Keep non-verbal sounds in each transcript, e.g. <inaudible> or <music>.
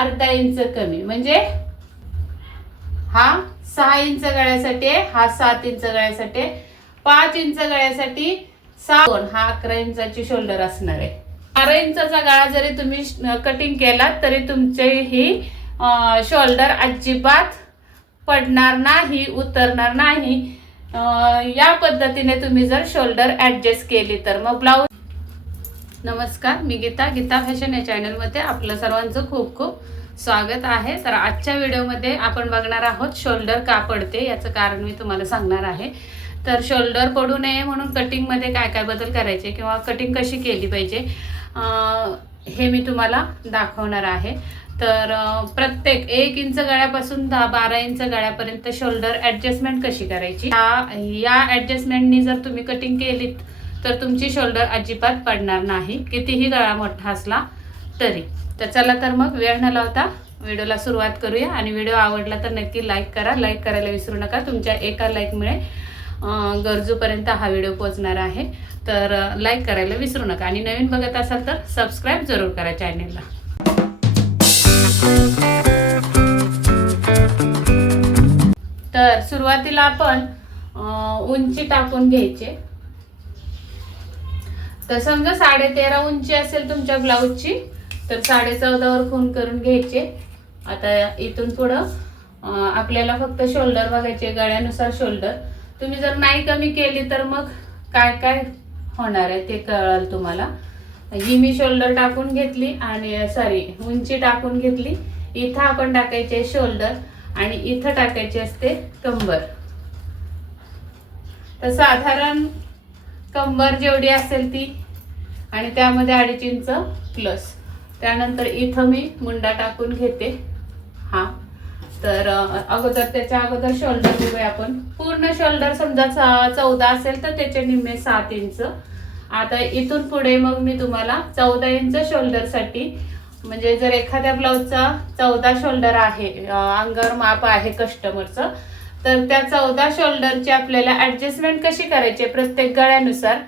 अर्धा इंच कमी. म्हणजे हा सहा इंच गळ्यासाठी आहे हा सात इंच गळ्यासाठी आहे. पाच इंच गळ्यासाठी सहा दोन. हा अकरा इंचाची शोल्डर असणार आहे. बारा इंचाचा गळा जरी तुम्ही कटिंग केला तरी तुमचे ही शोल्डर अजिबात पडणार नाही उतरणार नाही. या पद्धतीने तुम्ही जर शोल्डर ॲडजस्ट केली तर. मग ब्लाऊज नमस्कार मी गीता. गीता फॅशन या चॅनलमध्ये आपलं सर्वांचं खूप खूप स्वागत आहे. तर आजच्या व्हिडिओमध्ये आपण बघणार आहोत शोल्डर का पडते याचं कारण मी तुम्हाला सांगणार आहे. तर शोल्डर पडू नये म्हणून कटिंगमध्ये काय काय बदल करायचे किंवा कटिंग कशी केली पाहिजे हे मी तुम्हाला दाखवणार आहे. तर प्रत्येक एक इंच गळ्यापासून दहा बारा इंच गळ्यापर्यंत शोल्डर ॲडजस्टमेंट कशी करायची? या ॲडजस्टमेंटनी जर तुम्ही कटिंग केलीत तर तुमची शोल्डर अजिबात पडणार नाही. कितीही गळा मोठा असला तरी. तर चला तर मग वेळ न लावता व्हिडिओला सुरुवात करूया. आणि व्हिडिओ आवडला तर नक्की लाईक करा. लाईक करायला विसरू नका. तुमच्या एका लाईकमुळे गरजूपर्यंत हा व्हिडिओ पोहोचणार आहे. तर लाईक करायला विसरू नका. आणि नवीन बघत असाल तर सबस्क्राईब जरूर करा चॅनेलला तर सुरुवातीला आपण उंची टाकून घ्यायचे. तर समजा साडे तेरा उंची असेल तुमच्या ब्लाऊजची तर साडे चौदावर खून करून घ्यायचे. आता इथून पुढं आपल्याला फक्त शोल्डर बघायचे गळ्यानुसार शोल्डर. तुम्ही जर नाही कमी केली तर मग काय काय होणार आहे ते कळाल तुम्हाला. ही मी शोल्डर टाकून घेतली आणि सॉरी उंची टाकून घेतली. इथं आपण टाकायचे शोल्डर आणि इथं टाकायचे असते कंबर. तर साधारण कंबर जेवढी असेल ती. आणि त्यामध्ये अडीच इंच प्लस त्यानंतर इथं मी मुंडा टाकून घेते. हा. तर अगोदर त्याच्या अगोदर शोल्डर घेऊया आपण. पूर्ण शोल्डर समजा चौदा असेल तर त्याचे निम्मे सात इंच. आता इथून पुढे मग मी तुम्हाला चौदा इंच शोल्डरसाठी म्हणजे जर एखाद्या ब्लाऊजचा चौदा शोल्डर आहे अंगावर माप आहे कस्टमरचं तर त्या चौदा शोल्डरची आपल्याला ॲडजस्टमेंट कशी करायची आहे प्रत्येक गळ्यानुसार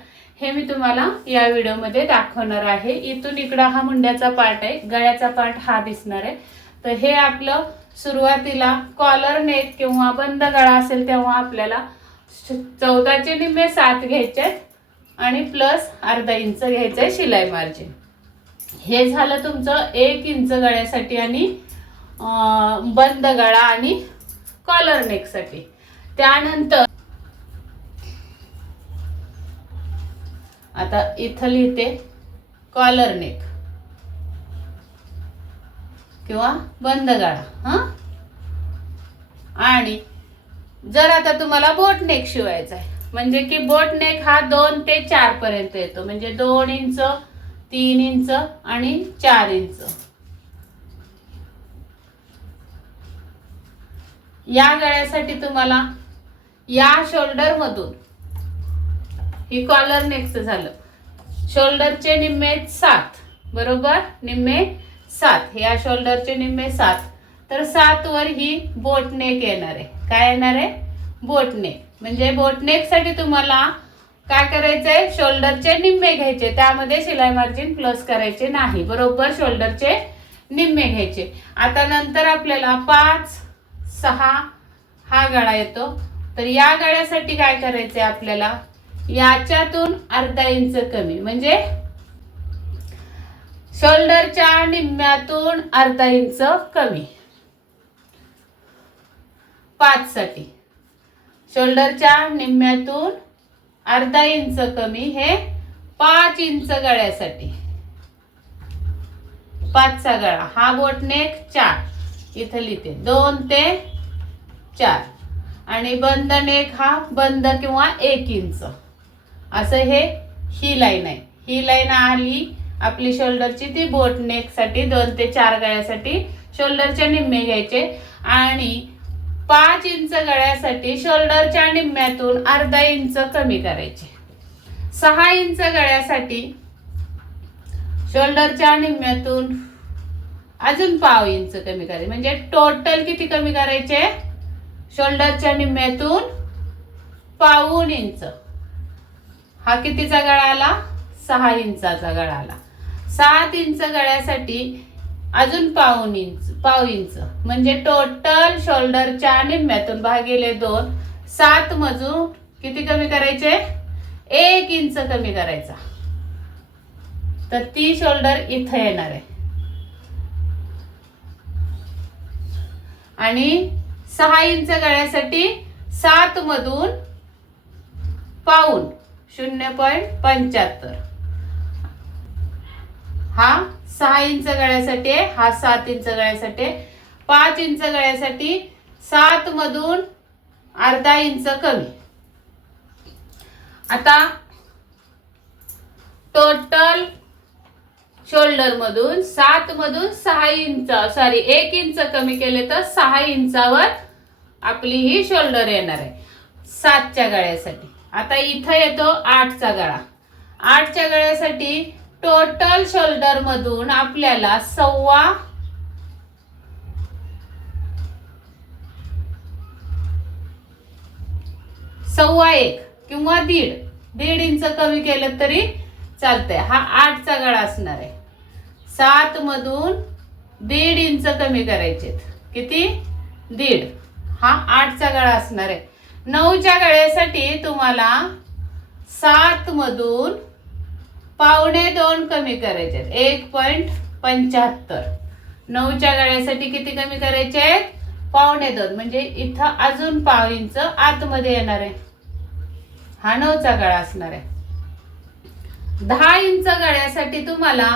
हे मी तुम्हाला या व्हिडिओमध्ये दाखवणार आहे. इथून इकडं हा मुंड्याचा पार्ट आहे गळ्याचा पार्ट हा दिसणार आहे. तर हे आपलं सुरुवातीला कॉलर नेक किंवा बंद गळा असेल तेव्हा आपल्याला चौदाचे निम्मे सात घ्यायचे आहेत आणि प्लस अर्धा इंच घ्यायचं आहे शिलाई मार्जिन. हे झालं तुमचं एक इंच गळ्यासाठी आणि बंद गळा आणि कॉलर नेकसाठी. त्यानंतर आता इथं लिहिते कॉलर नेक. किंवा बंद गाळा हा? आणि जर आता तुम्हाला बोट नेक शिवायचा आहे म्हणजे की बोट नेक हा दोन ते चार पर्यंत येतो म्हणजे दोन इंच तीन इंच आणि चार इंच. या गळ्यासाठी तुम्हाला या शोल्डर मधून ही कॉलर नेक्स्ट झालं. शोल्डरचे निम्मे सात बरोबर? निम्मे सात. या शोल्डरचे निम्मे सात. तर सात वर ही बोटनेक येणार आहे. काय येणार आहे? बोटनेक म्हणजे बोटनेकसाठी तुम्हाला काय करायचंय? शोल्डरचे निम्मे घ्यायचे. त्यामध्ये शिलाई मार्जिन प्लस करायचे नाही. बरोबर? शोल्डरचे निम्मे घ्यायचे. आता नंतर आपल्याला पाच सहा हा गळा येतो. तर या गळ्यासाठी काय करायचंय आपल्याला? याच्यातून अर्धा इंच कमी. म्हणजे शोल्डरच्या निम्म्यातून अर्धा इंच कमी. पाच साठी शोल्डरच्या निम्म्यातून अर्धा इंच कमी हे पाच इंच गळ्यासाठी पाचचा गळा हा बोटनेक चार. इथं लिहिते. दोन ते चार. आणि बंद नेक हा बंद किंवा एक इंच. असं हे ही लाईन आहे. ही लाईन आली आपली शोल्डरची ती बोट नेकसाठी दोन ते चार गळ्यासाठी शोल्डरच्या निम्मे घ्यायचे. आणि पाच इंच गळ्यासाठी शोल्डरच्या निम्म्यातून अर्धा इंच कमी करायचे. सहा इंच गळ्यासाठी शोल्डरच्या निम्म्यातून अजून पाव इंच कमी करायचे. म्हणजे टोटल किती कमी करायचे? शोल्डरच्या निम्म्यातून पाऊन इंच. हा कितीचा गळा आला? सहा इंचाचा गळा आला. सात इंच गळ्यासाठी अजून पाऊन इंच पाव इंच. म्हणजे टोटल शोल्डरच्या निम्म्यातून भागिले दोन. सात मजून किती कमी करायचे? एक इंच कमी करायचा. तर ती शोल्डर इथं येणार आहे. आणि सहा इंच गळ्यासाठी सात मधून पाऊन. शून्य पॉईंट पंच्याहत्तर. हा सहा इंच गळ्यासाठी आहे हा सात इंच गळ्यासाठी आहे. पाच इंच गळ्यासाठी सात मधून अर्धा इंच कमी. आता टोटल शोल्डर मधून सात मधून सहा इंच सॉरी एक इंच कमी केले तर सहा इंचावर आपली ही शोल्डर येणार आहे. सातच्या गळ्यासाठी. आता इथं येतो आठचा गळा. आठच्या गळ्यासाठी टोटल शोल्डर मधून आपल्याला सव्वा सव्वा एक किंवा दीड. दीड इंच कमी केलं तरी चालतंय. हा आठचा गळा असणार आहे. सात मधून दीड इंच कमी करायचे किती? दीड. हा आठचा गळा असणार आहे. नऊच्या गळ्यासाठी तुम्हाला सात मधून पावणे दोन कमी करायचे आहेत. एक पॉईंट पंच्याहत्तर. नऊच्या गळ्यासाठी किती कमी करायचे आहेत? पावणे दोन. म्हणजे इथं अजून पाव इंच आतमध्ये येणार आहे. हा नऊचा गळा असणार आहे. दहा इंच गळ्यासाठी तुम्हाला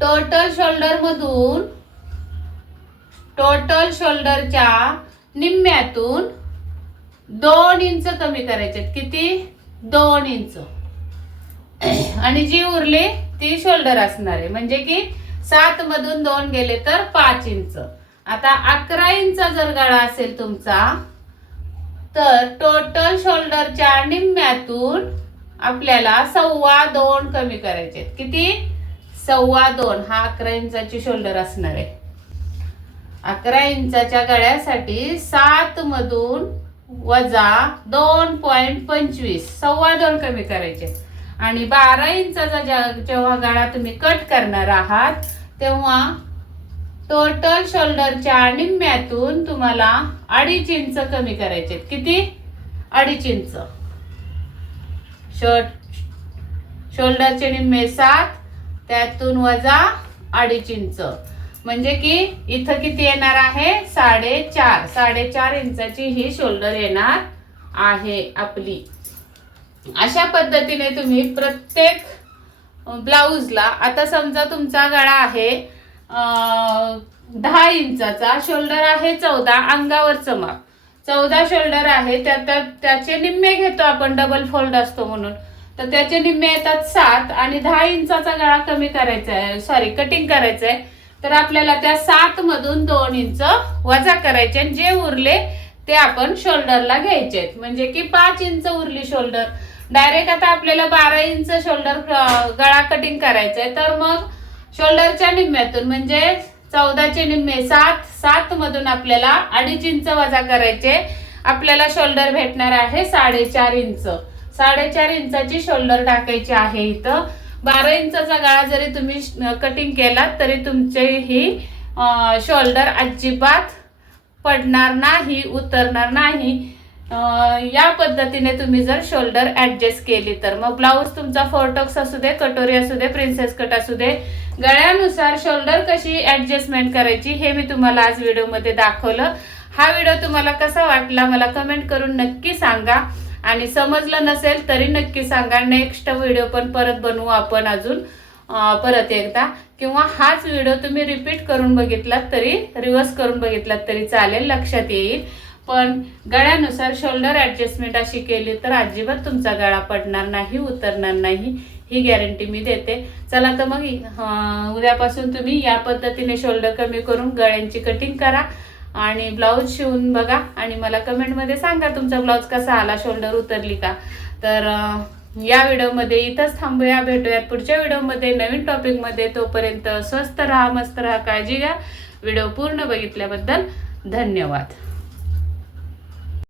टोटल शोल्डर मधून टोटल शोल्डरच्या निम्म्यातून दोन इंच कमी करायचे आहेत. किती? दोन इंच. <clears throat> आणि जी उरली ती शोल्डर असणार आहे. म्हणजे की सात मधून दोन गेले तर पाच इंच. आता अकरा इंच जर गळा असेल तुमचा तर टोटल शोल्डरच्या निम्म्यातून आपल्याला सव्वा दोन कमी करायचे आहेत. किती? सव्वा दोन हा अकरा इंचाची शोल्डर असणार आहे. अकरा इंचाच्या गळ्यासाठी सात मधून वजा दोन पॉईंट पंचवीस. सव्वा दोन कमी करायचे. आणि बारा इंचाचा जेव्हा गळा तुम्ही कट करणार आहात तेव्हा टोटल शोल्डरच्या निम्म्यातून तुम्हाला अडीच इंच कमी करायचे किती? अडीच इंच. शर्ट शोल्डरचे निम्मे सात त्यातून वजा अडीच इंच. म्हणजे की इथं किती येणार आहे? साडेचार. साडेचार इंचाची ही शोल्डर येणार आहे आपली. अशा पद्धतीने तुम्ही प्रत्येक ब्लाऊजला आता समजा तुमचा गळा आहे दहा इंचाचा शोल्डर आहे चौदा अंगावरचं माप. चौदा शोल्डर आहे त्या- त्याचे निम्मे घेतो आपण डबल फोल्ड असतो म्हणून. तर त्याचे निम्मे येतात सात आणि दहा इंचाचा गळा कमी करायचा आहे सॉरी कटिंग करायचं आहे तर आपल्याला त्या सात मधून दोन इंच वजा करायचे आणि जे उरले ते आपण शोल्डरला घ्यायचे म्हणजे की पाच इंच उरली शोल्डर डायरेक्ट आता आपल्याला बारा इंच शोल्डर गळा कटिंग करायचा आहे तर मग शोल्डरच्या निम्म्यातून म्हणजे चौदाचे निम्मे सात सात मधून आपल्याला अडीच इंच वजा करायचे. आपल्याला शोल्डर भेटणार आहे साडेचार इंच. साडेचार इंचाची शोल्डर टाकायची आहे इथं. बारा इंचाचा गाळा जरी तुम्ही कटिंग केलात तरी तुमचे ही शोल्डर अजिबात पडणार नाही उतरणार नाही. या पद्धतीने तुम्ही जर शोल्डर ॲडजस्ट केली तर. मग ब्लाऊज तुमचा फोरटॉक्स असू दे कटोरी असू दे प्रिन्सेस कट असू दे गळ्यानुसार शोल्डर कशी ॲडजस्टमेंट करायची हे मी तुम्हाला आज व्हिडिओमध्ये दाखवलं. हा व्हिडिओ तुम्हाला कसा वाटला मला कमेंट करून नक्की सांगा. आणि समजलं नसेल तरी नक्की सांगा. नेक्स्ट व्हिडिओ पण परत बनवू आपण अजून. परत एकदा. किंवा हाच व्हिडिओ तुम्ही रिपीट करून बघितलात तरी रिव्हर्स करून बघितलात तरी चालेल लक्षात येईल. पण गळ्यानुसार शोल्डर ॲडजस्टमेंट अशी केली तर अजिबात तुमचा गळा पडणार नाही उतरणार नाही. ही गॅरंटी मी देते. चला तर मग उद्यापासून तुम्ही या पद्धतीने शोल्डर कमी करून गळ्यांची कटिंग करा. आणि ब्लाऊज शिवून बघा आणि मला कमेंटमध्ये सांगा तुमचा ब्लाऊज कसा आला शोल्डर उतरली का? तर या व्हिडिओमध्ये इथंच थांबूया. भेटूयात पुढच्या व्हिडिओमध्ये नवीन टॉपिकमध्ये. तोपर्यंत स्वस्त राहा मस्त राहा काळजी घ्या. व्हिडिओ पूर्ण बघितल्याबद्दल धन्यवाद.